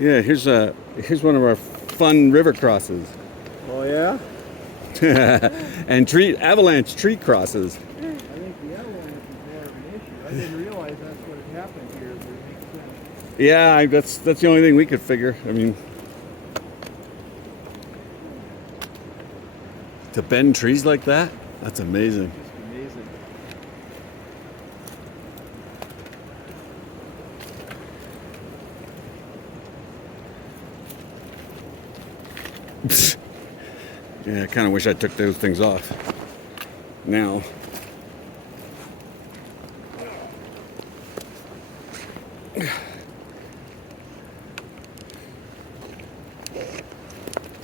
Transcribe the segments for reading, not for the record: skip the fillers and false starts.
Yeah, here's one of our fun river crosses. Oh yeah? And avalanche tree crosses. I think the avalanche is more of an issue. I didn't realize that's what had happened here, but it makes sense. Yeah, that's the only thing we could figure. I mean, to bend trees like that, that's amazing. Just amazing. Yeah, I kind of wish I took those things off now.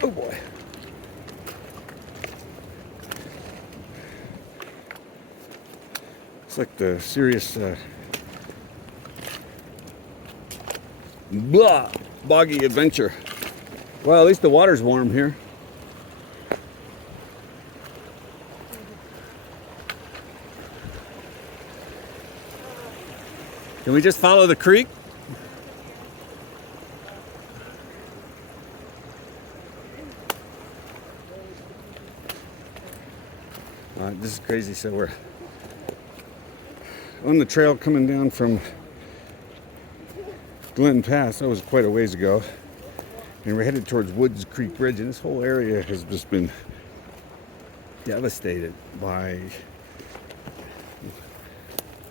Oh boy. It's like the serious boggy adventure. Well, at least the water's warm here. Can we just follow the creek? This is crazy. So we're on the trail coming down from Glen Pass. That was quite a ways ago. And we're headed towards Woods Creek Bridge. And this whole area has just been devastated by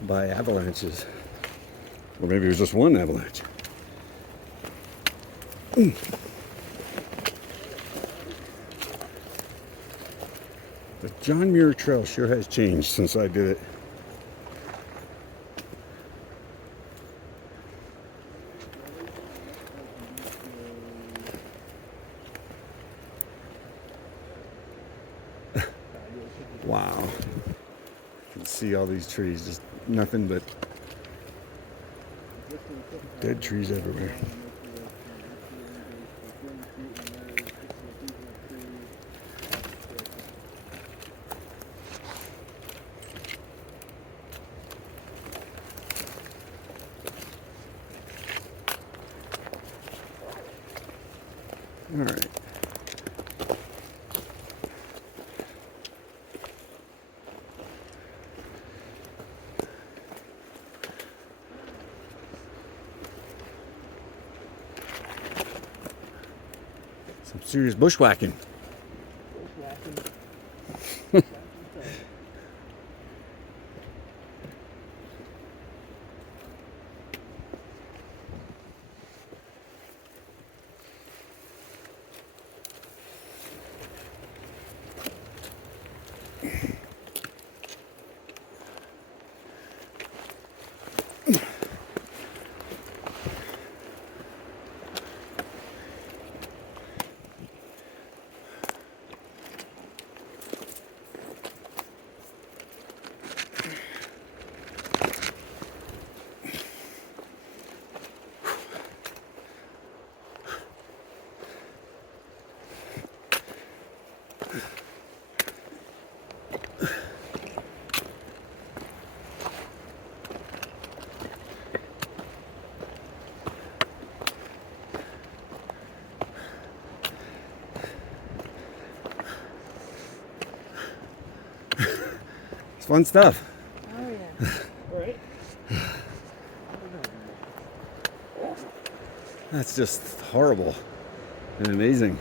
avalanches. Or maybe it was just one avalanche. The John Muir Trail sure has changed since I did it. Wow. You can see all these trees, just nothing but dead trees everywhere. All right. Some serious bushwhacking. It's fun stuff. Oh yeah. All right. That's just horrible and amazing.